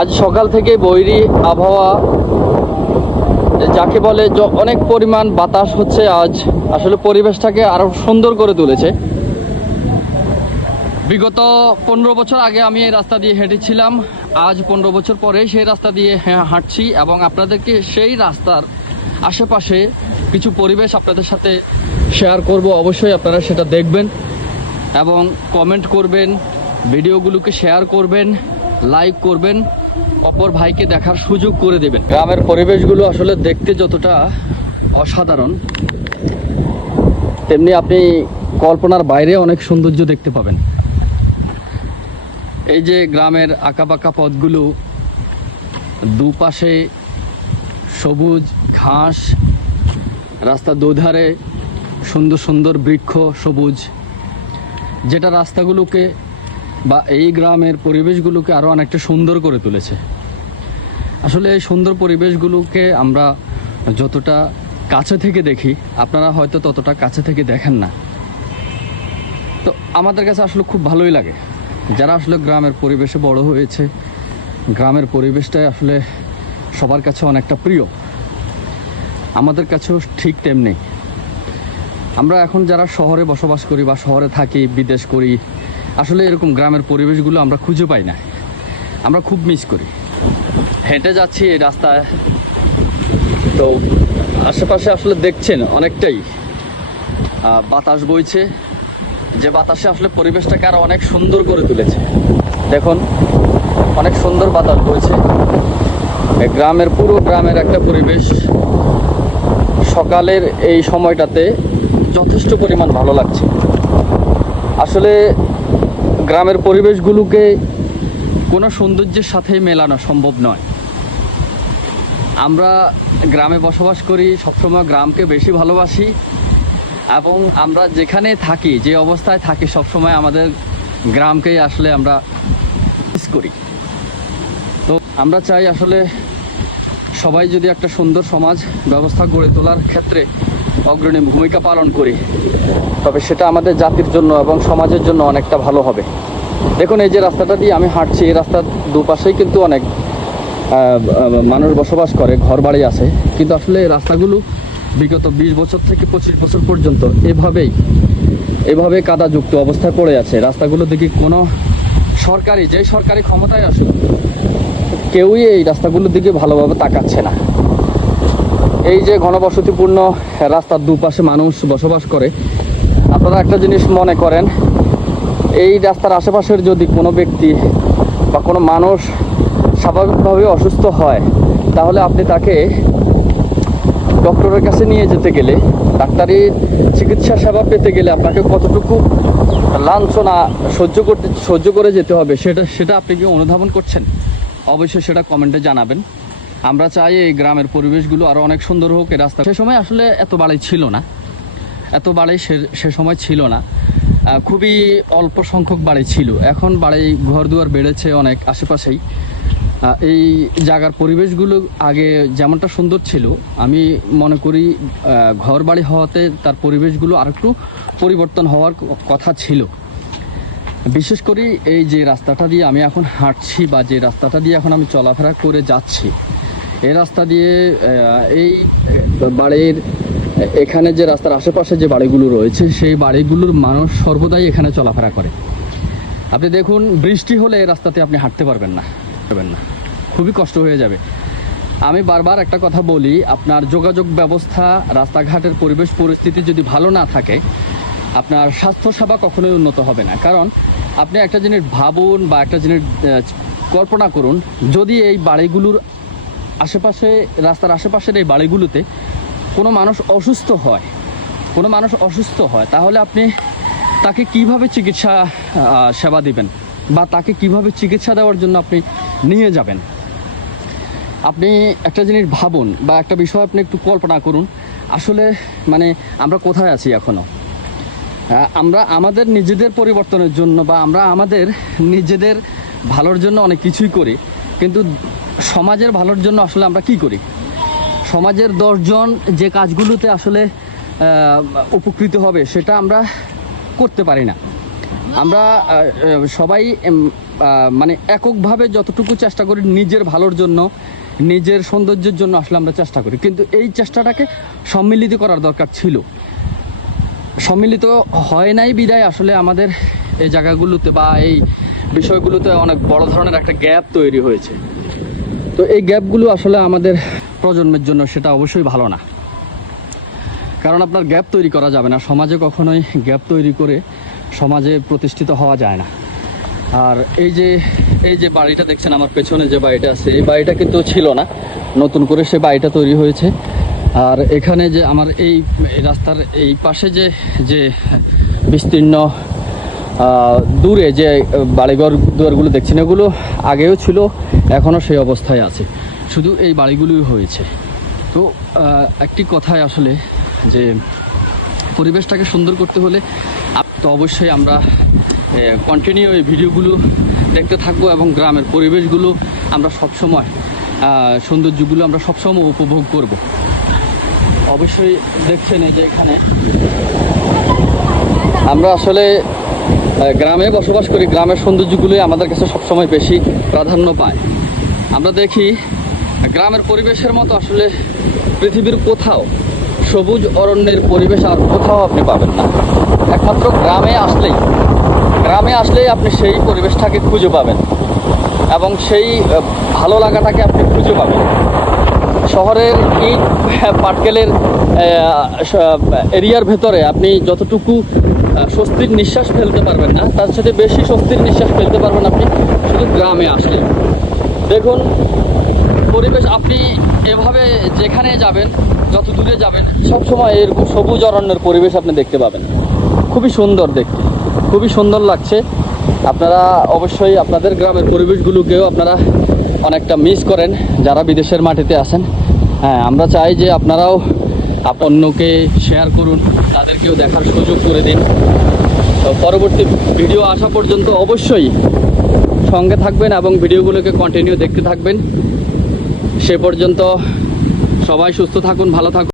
আজ সকাল থেকে বৈরী আবহাওয়া, যাকে বলে অনেক পরিমাণ বাতাস হচ্ছে, আজ আসলে পরিবেশটাকে আরো সুন্দর করে তুলেছে। বিগত 15 বছর আগে আমি এই রাস্তা দিয়ে হেঁটেছিলাম, আজ 15 বছর পরে সেই রাস্তা দিয়ে হাঁটছি এবং আপনাদেরকে সেই রাস্তার আশেপাশে কিছু পরিবেশ আপনাদের সাথে শেয়ার করব। অবশ্যই আপনারা সেটা দেখবেন এবং কমেন্ট করবেন, ভিডিওগুলোকে শেয়ার করবেন, লাইক করবেন, অপর ভাইকে দেখার সুযোগ করে দেবেন। গ্রামের পরিবেশগুলো আসলে দেখতে যতটা অসাধারণ, তেমনি আপনি কল্পনার বাইরে অনেক সৌন্দর্য দেখতে পাবেন। এই যে গ্রামের আঁকাবাঁকা পথগুলো, দুপাশে সবুজ ঘাস, রাস্তার দুধারে সুন্দর সুন্দর বৃক্ষ সবুজ, যেটা রাস্তাগুলোকে বা এই গ্রামের পরিবেশগুলোকে আরও অনেকটা সুন্দর করে তুলেছে। আসলে এই সুন্দর পরিবেশগুলোকে আমরা যতটা কাছে থেকে দেখি, আপনারা হয়তো ততটা কাছে থেকে দেখেন না। তো আমাদের কাছে আসলে খুব ভালোই লাগে, যারা আসলে গ্রামের পরিবেশে বড় হয়েছে। গ্রামের পরিবেশটাই আসলে সবার কাছে অনেকটা প্রিয়, আমাদের কাছেও ঠিক তেমনি। আমরা এখন যারা শহরে বসবাস করি বা শহরে থাকি, বিদেশ করি, আসলে এরকম গ্রামের পরিবেশগুলো আমরা খুঁজে পাই না, আমরা খুব মিস করি। হেঁটে যাচ্ছি এই রাস্তায়, তো আশেপাশে আসলে দেখছেন অনেকটাই বাতাস বইছে, যে বাতাসে আসলে পরিবেশটাকে আরো অনেক সুন্দর করে তুলেছে। দেখুন অনেক সুন্দর বাতাস বইছে, গ্রামের পুরো গ্রামের একটা পরিবেশ সকালের এই সময়টাতে যথেষ্ট পরিমাণ ভালো লাগছে। আসলে গ্রামের পরিবেশগুলোকে কোনো সৌন্দর্যের সাথে মেলানো সম্ভব নয়। আমরা গ্রামে বসবাস করি, সবসময় গ্রামকে বেশি ভালোবাসি এবং আমরা যেখানে থাকি, যে অবস্থায় থাকি, সবসময় আমাদের গ্রামকেই আসলে আমরা মিস করি। তো আমরা চাই আসলে সবাই যদি একটা সুন্দর সমাজ ব্যবস্থা গড়ে তোলার ক্ষেত্রে অগ্রণী ভূমিকা পালন করি, তবে সেটা আমাদের জাতির জন্য এবং সমাজের জন্য অনেকটা ভালো হবে। দেখুন এই যে রাস্তাটা দিয়ে আমি হাঁটছি, এই রাস্তার দুপাশেই কিন্তু অনেক মানুষ বসবাস করে, ঘর বাড়ি আছে, কিন্তু আসলে এই রাস্তাগুলো বিগত 20 বছর থেকে 25 বছর পর্যন্ত এভাবে কাদাযুক্ত অবস্থায় পড়ে আছে। রাস্তাগুলো দেখি কোনো যেই সরকারি ক্ষমতায় আসুক, কেউই এই রাস্তাগুলোর দিকে ভালোভাবে তাকাচ্ছে না। এই যে ঘনবসতিপূর্ণ রাস্তার দুপাশে মানুষ বসবাস করে, আপনারা একটা জিনিস মনে করেন, এই রাস্তার আশেপাশের যদি কোনো ব্যক্তি বা কোনো মানুষ স্বাভাবিকভাবে অসুস্থ হয়, তাহলে আপনি তাকে ডক্টরের কাছে নিয়ে যেতে গেলে, ডাক্তারি চিকিৎসা সেবা পেতে গেলে আপনাকে কতটুকু লাঞ্ছনা সহ্য করে যেতে হবে, সেটা আপনি কি অনুধাবন করছেন? অবশ্যই সেটা কমেন্টে জানাবেন। আমরা চাই এই গ্রামের পরিবেশগুলো আরও অনেক সুন্দর হোক। এই রাস্তা সে সময় আসলে এত বাড়ি ছিল না, এত বাড়ি সে সময় ছিল না, খুবই অল্প সংখ্যক বাড়ি ছিল। এখন বাড়ি ঘরদুয়ার বেড়েছে অনেক আশেপাশেই। এই জায়গার পরিবেশগুলো আগে যেমনটা সুন্দর ছিল, আমি মনে করি ঘর বাড়ি হওয়াতে তার পরিবেশগুলো আর একটু পরিবর্তন হওয়ার কথা ছিল। বিশেষ করে এই যে রাস্তাটা দিয়ে আমি এখন হাঁটছি বা যে রাস্তাটা দিয়ে এখন আমি চলাফেরা করে যাচ্ছি, এই রাস্তা দিয়ে এই বাড়ির এখানে যে রাস্তার আশেপাশে যে বাড়িগুলো রয়েছে, সেই বাড়িগুলোর মানুষ সর্বদাই এখানে চলাফেরা করে। আপনি দেখুন বৃষ্টি হলে এই রাস্তাতে আপনি হাঁটতে পারবেন না, খুবই কষ্ট হয়ে যাবে। আমি বারবার একটা কথা বলি, আপনার যোগাযোগ ব্যবস্থা, রাস্তাঘাটের পরিবেশ পরিস্থিতি যদি ভালো না থাকে, আপনার স্বাস্থ্যসেবা কখনোই উন্নত হবে না। কারণ আপনি একটা জিনিস ভাবুন বা একটা জিনিস কল্পনা করুন, যদি এই বাড়িগুলোর আশেপাশে, রাস্তার আশেপাশের এই বাড়িগুলোতে কোনো মানুষ অসুস্থ হয়, তাহলে আপনি তাকে কিভাবে চিকিৎসা সেবা দিবেন বা তাকে কিভাবে চিকিৎসা দেওয়ার জন্য আপনি নিয়ে যাবেন? আপনি একটা জিনিস ভাবুন বা একটা বিষয় আপনি একটু কল্পনা করুন। আসলে মানে আমরা কোথায় আছি এখনও? আমরা আমাদের নিজেদের পরিবর্তনের জন্য বা আমরা আমাদের নিজেদের ভালোর জন্য অনেক কিছুই করি, কিন্তু সমাজের ভালোর জন্য আসলে আমরা কি করি? সমাজের 10 জন যে কাজগুলোতে আসলে উপকৃত হবে, সেটা আমরা করতে পারি না। আমরা সবাই মানে এককভাবে যতটুকু চেষ্টা করি নিজের ভালোর জন্য, নিজের সৌন্দর্যের জন্য আসলে আমরা চেষ্টা করি, কিন্তু এই চেষ্টাটাকে সম্মিলিত করার দরকার ছিল। সম্মিলিত হয় নাই বিদায় আসলে আমাদের এই জায়গাগুলোতে বা এই বিষয়গুলোতে অনেক বড় ধরনের একটা গ্যাপ তৈরি হয়েছে। তো এই গ্যাপগুলো আসলে আমাদের প্রজন্মের জন্য সেটা অবশ্যই ভালো না, কারণ আপনার গ্যাপ তৈরি করা যাবে না সমাজে, কখনোই গ্যাপ তৈরি করে সমাজে প্রতিষ্ঠিত হওয়া যায় না। আর এই যে বাড়িটা দেখছেন আমার পেছনে, যে বাড়িটা আছে, এই বাড়িটা কিন্তু ছিল না, নতুন করে সে বাড়িটা তৈরি হয়েছে। আর এখানে যে আমার এই রাস্তার এই পাশে যে বিস্তীর্ণ দূরে যে বাড়িঘর দুয়ারগুলো দেখছেন, এগুলো আগেও ছিল, এখনও সেই অবস্থায় আছে, শুধু এই বাড়িগুলোই হয়েছে। তো একটি কথায় আসলে যে পরিবেশটাকে সুন্দর করতে হলে তো অবশ্যই আমরা কন্টিনিউ এই ভিডিওগুলো দেখতে থাকবো, এবং গ্রামের পরিবেশগুলো আমরা সবসময় সৌন্দর্যগুলো আমরা সবসময় উপভোগ করব। অবশ্যই দেখছেন এই যে এখানে আমরা আসলে গ্রামে বসবাস করি, গ্রামের সৌন্দর্যগুলোই আমাদের কাছে সবসময় বেশি প্রাধান্য পায়। আমরা দেখি গ্রামের পরিবেশের মতো আসলে পৃথিবীর কোথাও সবুজ অরণ্যের পরিবেশ আর কোথাও আপনি পাবেন না। একমাত্র গ্রামে আসলেই আপনি সেই পরিবেশটাকে খুঁজে পাবেন এবং সেই ভালো লাগাটাকে আপনি খুঁজে পাবেন। শহরের ইট পাটকেলের এরিয়ার ভেতরে আপনি যতটুকু স্বস্তির নিঃশ্বাস ফেলতে পারবেন না, তার সাথে বেশি স্বস্তির নিঃশ্বাস ফেলতে পারবেন আপনি শুধু গ্রামে আসলে। দেখুন পরিবেশ, আপনি এভাবে যেখানে যাবেন, যত দূরে যাবেন, সবসময় এরকম সবুজ অরণ্যের পরিবেশ আপনি দেখতে পাবেন। খুবই সুন্দর দেখতে, খুবই সুন্দর লাগছে। আপনারা অবশ্যই আপনাদের গ্রামের পরিবেশগুলোকেও আপনারা অনেকটা মিস করেন যারা বিদেশের মাটিতে আছেন। হ্যাঁ, আমরা চাই যে আপনারাও অন্যকে শেয়ার করুন, তাদেরকেও দেখার সুযোগ করে দিন। তো পরবর্তী ভিডিও আসা পর্যন্ত অবশ্যই সঙ্গে থাকবেন এবং ভিডিওগুলোকে কন্টিনিউ দেখতে থাকবেন। সে পর্যন্ত সবাই সুস্থ থাকুন, ভালো থাকুন।